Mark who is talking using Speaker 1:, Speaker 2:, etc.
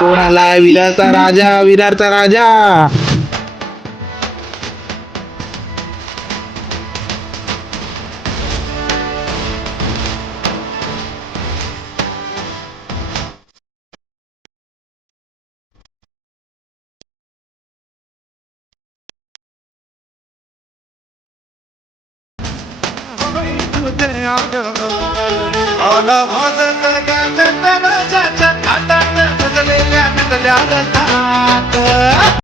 Speaker 1: कोण विरारचा राजा विरारचा राजा? आला भजन da da da da